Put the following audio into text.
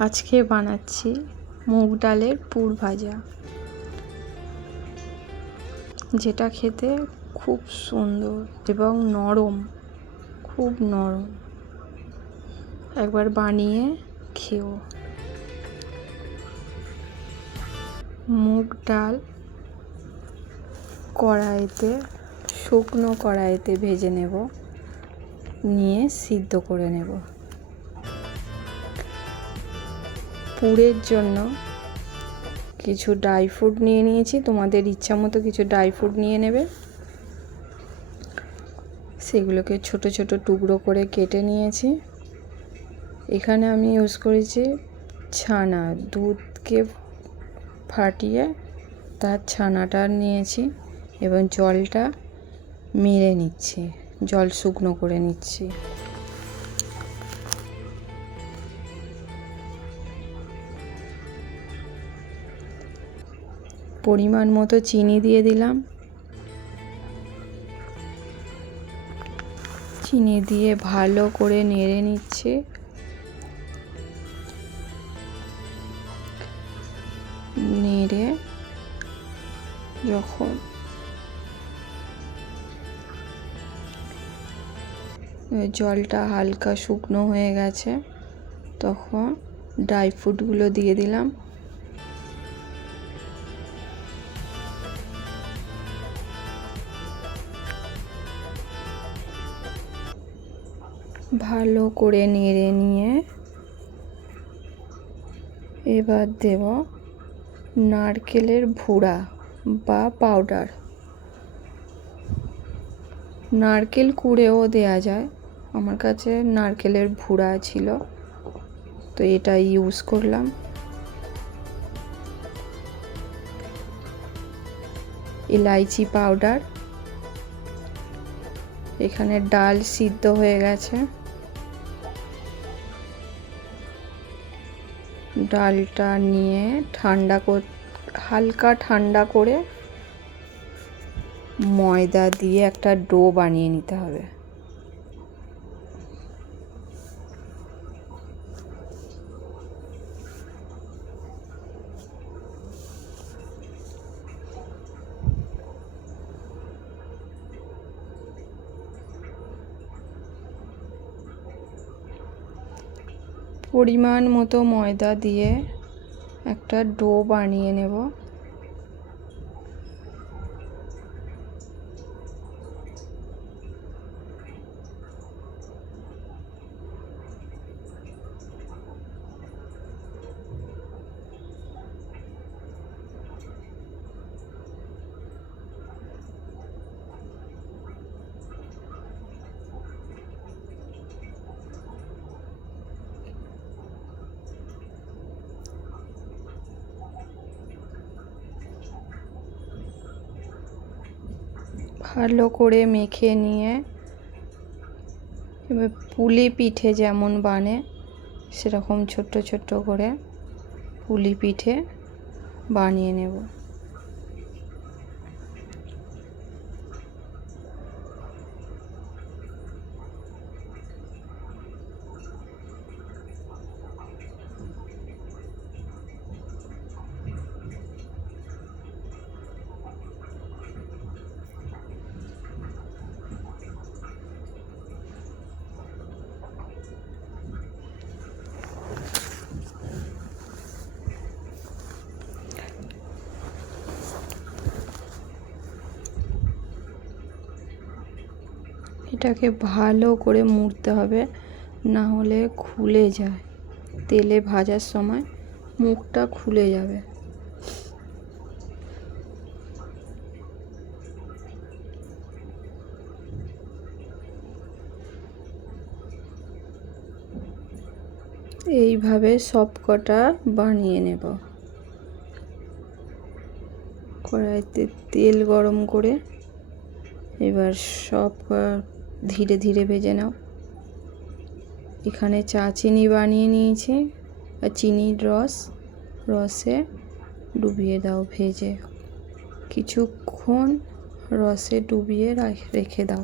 আজকে বানাচ্ছি মুগ ডালের পুর ভাজা, যেটা খেতে খুব সুন্দর এবং নরম, খুব নরম। একবার বানিয়ে খেও। মুগ ডাল শুকনো কড়াইতে ভেজে নেব, নিয়ে সিদ্ধ করে নেব। পুরের জন্য কিছু ড্রাই ফ্রুট নিয়ে নিয়েছি, তোমাদের ইচ্ছা মতো কিছু ড্রাই ফ্রুট নিয়ে নেবে। সেগুলোকে ছোট ছোট টুকরো করে কেটে নিয়েছি। এখানে আমি ইউজ করেছি ছানা, দুধকে ফাটিয়ে তার ছানাটা নিয়েছি এবং জলটা মেরে নিচ্ছি, জল শুকনো করে নিচ্ছি। পরিমাণ মতো চিনি দিয়ে দিলাম। চিনি দিয়ে ভালো করে নেড়ে নিচ্ছে। নেড়ে যখন জলটা হালকা শুকনো হয়ে গেছে, তখন ড্রাই ফ্রুটগুলো দিয়ে দিলাম। ভালো করে নেড়ে নিয়ে এবার দেব নারকেলের ভুড়া বা পাউডার। নারকেল কুড়েও দেয়া যায়, আমার কাছে নারকেলের ভুড়া ছিল, তো এটা ইউজ করলাম। ইলাইচি পাউডার। এখানে ডাল সিদ্ধ হয়ে গেছে, ডালটা নিয়ে হালকা ঠান্ডা করে ময়দা দিয়ে একটা ডো বানিয়ে নিতে হবে। পরিমাণ মতো ময়দা দিয়ে একটা ডো বানিয়ে নেব। ভালো করে মেখে নিয়ে এবার পুলি পিঠে যেমন বানে সেরকম ছোট্ট ছোট্ট করে পুলি পিঠে বানিয়ে নেব। এটাকে ভালো করে মুড়তে হবে, না হলে খুলে যায়। তেলে ভাজার সময় মুখটা খুলে যাবে। এইভাবে সবকটা বানিয়ে নেব। কড়াইতে তেল গরম করে এবার সব ধীরে ধীরে ভেজে নাও। এখানে চা চিনি বানিয়ে নিয়েছি, আর চিনির রসে ডুবিয়ে দাও। ভেজে কিছুক্ষণ রসে ডুবিয়ে রেখে দাও।